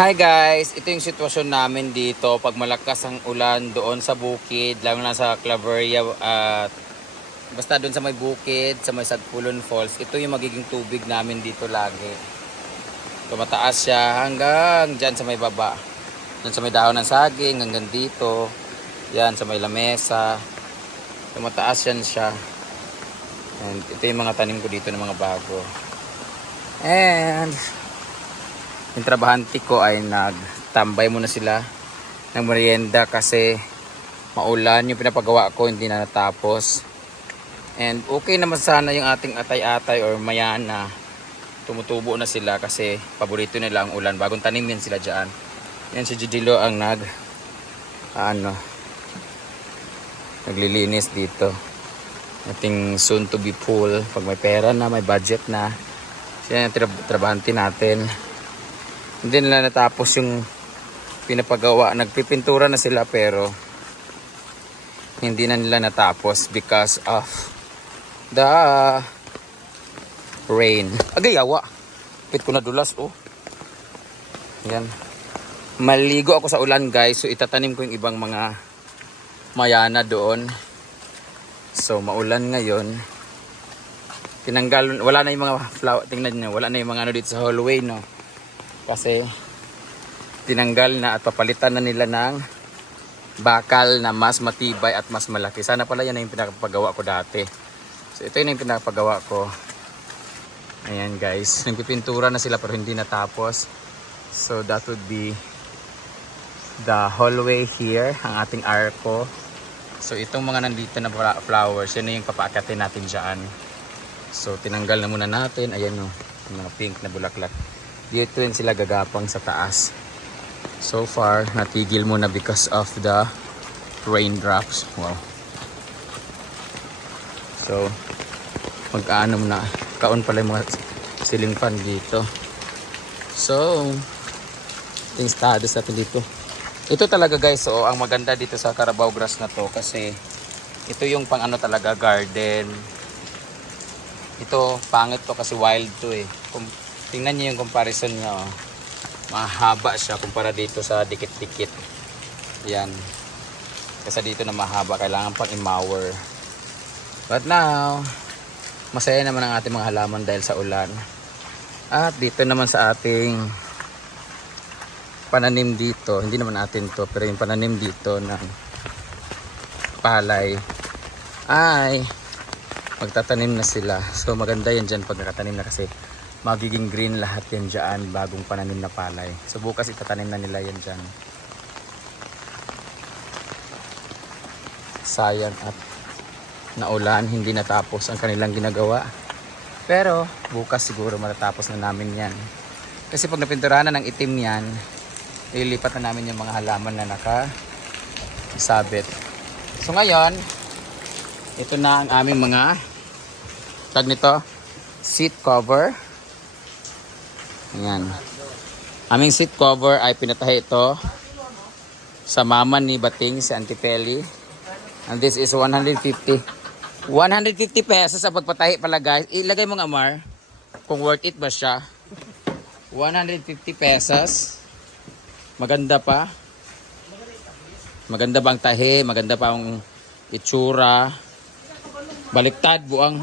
Hi guys, ito yung sitwasyon namin dito pag malakas ang ulan doon sa bukid, lalo na sa Claveria at basta doon sa may bukid, sa may Sagpulon Falls, ito yung magiging tubig namin dito lagi. Tumataas siya hanggang dyan sa may baba. Doon sa may dahon ng saging, hanggang dito. Yan, sa may lamesa. Tumataas yan siya. And ito yung mga tanim ko dito ng mga bago. And yung trabahante ko ay nagtambay muna sila ng merienda kasi maulan yung pinapagawa ko hindi na natapos. And okay naman sana yung ating atay-atay or mayana tumutubo na sila kasi paborito nila ang ulan. Bagong tanim yan sila dyan. Yan si Judilo ang nag ano naglilinis dito. Ating soon to be pool pag may pera na may budget na siya yung tra- trabahante natin hindi nila natapos yung pinapagawa. Nagpipintura na sila pero hindi na nila natapos because of the rain. Agay, yawa. Pit ko na dulas, oh. Yan. Maligo ako sa ulan, guys. So, itatanim ko yung ibang mga mayana doon. So, maulan ngayon. Tinanggal, wala na yung mga flower. Tingnan nyo, wala na yung mga ano dito sa hallway, no kasi tinanggal na at papalitan na nila ng bakal na mas matibay at mas malaki. Sana pala yan yung pinapagawa ko dati. So ito yun yung pinapagawa ko. Ayan guys, nagpipintura na sila pero hindi natapos. So that would be the hallway here, ang ating arko. So itong mga nandito na flowers, yun na yung papaakatin natin dyan. So tinanggal na muna natin, ayan o, yung mga pink na bulaklak dito yun sila gagapang sa taas. So far, natigil muna because of the raindrops. Wow. So, mag-ano muna. Kaon pala yung mga ceiling fan dito. So, yung status natin dito. Ito talaga guys, so ang maganda dito sa Carabao Grass na to kasi ito yung pang ano talaga garden. Ito pangit to kasi wild to eh. Kung Tingnan niyo yung comparison niya. Oh. Mahaba siya kumpara dito sa dikit-dikit. Yan. Kasi dito na mahaba. Kailangan pang i-mower. But now, masaya naman ang ating mga halaman dahil sa ulan. At dito naman sa ating pananim dito. Hindi naman natin to. Pero yung pananim dito ng palay ay magtatanim na sila. So maganda yan dyan pag nakatanim na kasi magiging green lahat yan dyan bagong pananim na palay. So bukas itatanim na nila yan dyan. Sayang at naulan, hindi natapos ang kanilang ginagawa. Pero bukas siguro matatapos na namin yan. Kasi pag napinturahan na ng itim yan, ililipat na namin yung mga halaman na naka sabit. So ngayon, ito na ang aming mga tag nito, seat cover. Ayan. Aming seat cover ay pinatahi ito sa mama ni Bating, si Auntie Pelly. And this is 150. 150 pesos sa pagpatahi pala guys. Ilagay mo nga Mar. Kung worth it ba siya. 150 pesos. Maganda pa. Maganda bang tahi? Maganda pa ang itsura. Baliktad buang.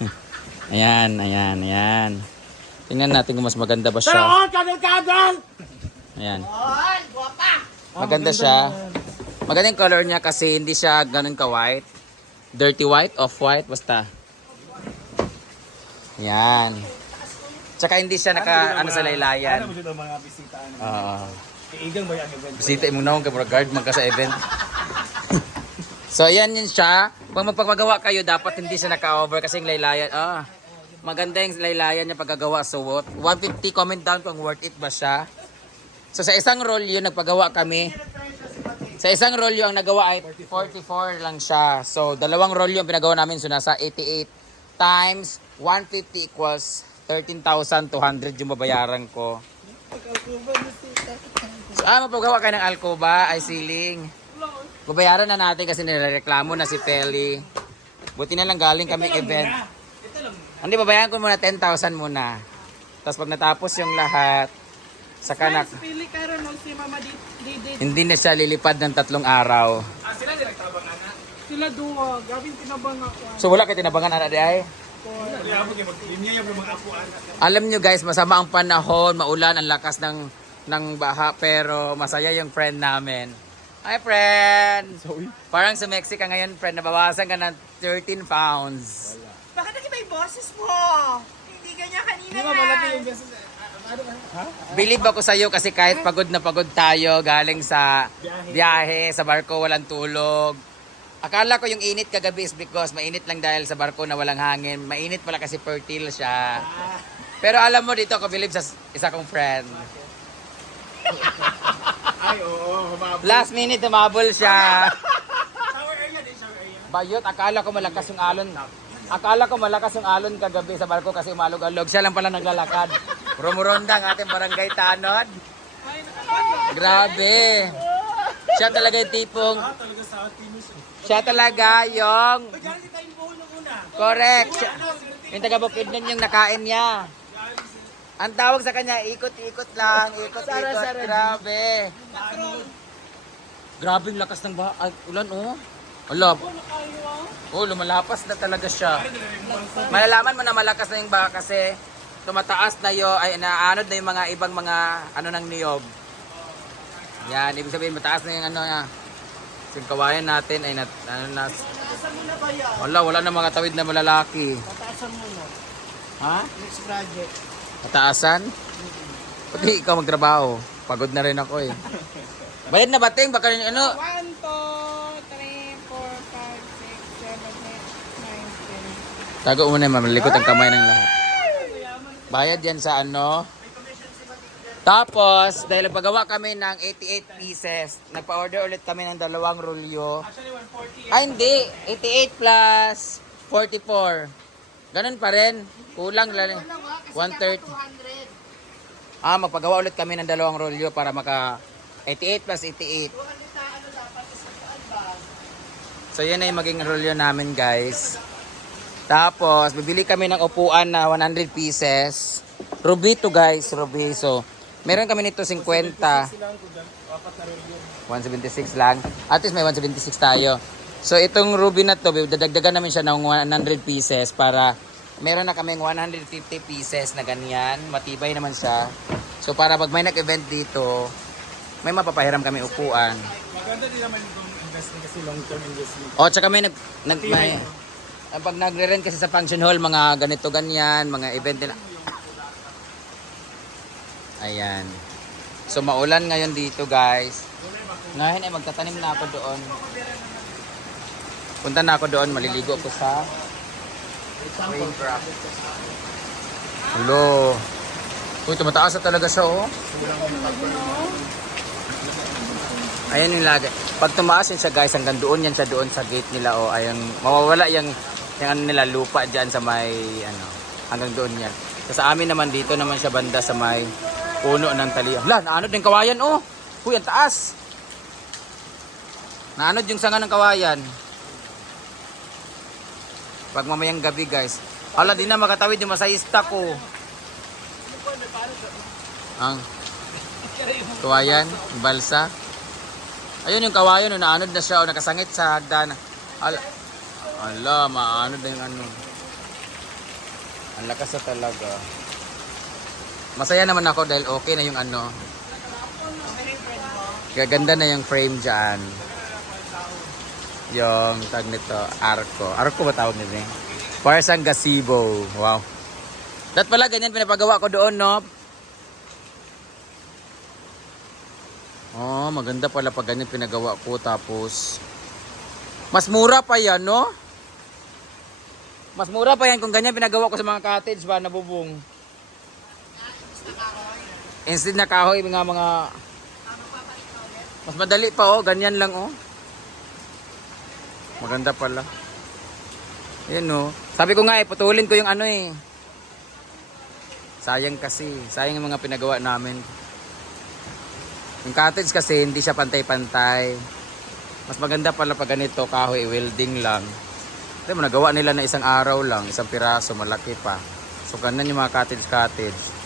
Ayan, ayan, ayan. Tingnan natin kung mas maganda ba siya. Ayan. Maganda siya. Maganda yung color niya kasi hindi siya ganun ka-white. Dirty white, off-white, basta. Yan. Tsaka hindi siya naka, ano sa laylayan. Ano mo sila mga bisita? Ano? Oo. Iigang ba yung event? Bisita mo na kung guard man ka sa event. so, ayan yun siya. Kung magpapagawa kayo, dapat hindi siya naka-over kasi yung laylayan. Ah, maganda yung laylayan niya pagkagawa. So, what? 150 comment down kung worth it ba siya. So, sa isang roll yun, nagpagawa kami. Sa isang roll yung nagawa ay 44 lang siya. So, dalawang roll yung pinagawa namin. So, nasa 88 times 150 equals 13,200 yung babayaran ko. So, ah, mapagawa kayo ng alcoba ay ceiling. Babayaran na natin kasi nireklamo na si Telly. Buti na lang galing kami event. Hindi, babayaran ko muna 10,000 muna. Tapos pag natapos yung lahat, Sa kanak. Guys, pili ka ron og si Mama Didi. Didi. Hindi na siya lilipad ng tatlong araw. Ah, sila din nagtabang na. Sila duwa. Gabing tinabang ako. So wala kayo tinabangan ana di ay? Alam nyo guys, masama ang panahon, maulan, ang lakas ng ng baha, pero masaya yung friend namin. Hi friend! Parang sa Mexico ngayon friend, nabawasan ka ng 13 pounds. Bakit may boses mo? Hindi ganyan kanina Di ba malaki yung beses? Ano ka? Ha? Believe ako sa'yo kasi kahit pagod na pagod tayo galing sa biyahe, sa barko walang tulog. Akala ko yung init kagabi is because mainit lang dahil sa barko na walang hangin. Mainit pala kasi fertile siya. Pero alam mo dito ako believe sa isa kong friend. Ay, oo. Humabot. Last minute umabol siya. Shower area din, shower area. Bayot, akala ko malakas yung alon. Akala ko malakas yung alon kagabi sa barko kasi umalog-alog. Siya lang pala naglalakad. Rumuronda ang ating barangay tanod. Grabe. Siya talaga yung tipong, Ah, talaga sa Timus. siya talaga yung, correct. Siya, yung taga Bukidnon yung nakain niya. Ang tawag sa kanya, ikot-ikot lang, ikot-ikot. Grabe. Grabe yung lakas ng ba- ulan, oh. Ala, oh, lumalapas na talaga siya. Malalaman mo na malakas na yung baka kasi tumataas na yo ay naanod na yung mga ibang mga ano ng niyog. Yan, ibig sabihin mataas na yung ano niya. Yung kawayan natin ay nat, ano na. Ba? Wala, wala na mga tawid na malalaki. Tataasan mo na. Ha? Next project. Mataasan? Pati ikaw magtrabaho. Pagod na rin ako eh. Bayad na bating, baka yung ano. 1, Tago mo na yung mamalikot ang kamay ng lahat. Bayad yan sa ano. Tapos, dahil pagawa kami ng 88 pieces, nagpa-order ulit kami ng dalawang 140. Ay, hindi. 88 plus 44. Ganun pa rin. Kulang lang. 130. Ah, magpagawa ulit kami ng dalawang rolyo para maka 88 plus 88. So, yan yung maging rolyo namin, guys. Tapos, bibili kami ng upuan na 100 pieces. Ruby to, guys. Ruby. So, meron kami nito 50. Silang ko dyan. Apat na rin yun. 176 lang. At least may 176 tayo. So itong ruby na to, dadagdagan namin siya ng 100 pieces para meron na kaming 150 pieces na ganyan. Matibay naman siya. So para pag may nag-event dito, may mapapahiram kami upuan. Maganda din naman itong investment kasi long-term investment. O tsaka may nag, nag may, ah, pag nagre-rent kasi sa function hall, mga ganito ganyan, mga event nila. Ayan. So maulan ngayon dito guys. Ngayon ay magtatanim na ako doon. Punta na ako doon, maliligo ako sa Raindrop. Hello. Uy, tumataas na talaga siya oh. Ayan yung lagi. Pag tumaas yan siya guys, hanggang doon yan siya doon sa gate nila oh. Ayun, mawawala yung, yung ano nila, lupa dyan sa may, ano, hanggang doon yan. So, sa amin naman dito naman siya banda sa may puno ng taliya. Hala, naanod yung kawayan oh. Uy, ang taas. Naanod yung sanga ng kawayan. Pag mamayang gabi guys. Hala, di na makatawid yung masayista ko. Ang kawayan, balsa. Ayun yung kawayan, no, naanod na siya o nakasangit sa hagdan. Ala, ala maanod na yung ano. Ang lakas na talaga. Masaya naman ako dahil okay na yung ano. Gaganda na yung frame dyan. Yung tag nito, arco. Arco ba tawag nito eh? Para sa gazebo. Wow. Dat pala, ganyan pinapagawa ko doon, no? Oh, maganda pala pag ganyan pinagawa ko. Tapos, mas mura pa yan, no? Mas mura pa yan kung ganyan pinagawa ko sa mga cottage ba, nabubong. Instead na kahoy, mga mga... Mas madali pa, oh. Ganyan lang, oh. Maganda pala. Yan, oh. Sabi ko nga, eh, putulin ko yung ano, eh. Sayang kasi. Sayang yung mga pinagawa namin. Yung cottage kasi hindi siya pantay-pantay. Mas maganda pala pag ganito kahoy welding lang. Kasi mo nagawa nila na isang araw lang, isang piraso, malaki pa. So ganun yung mga cottage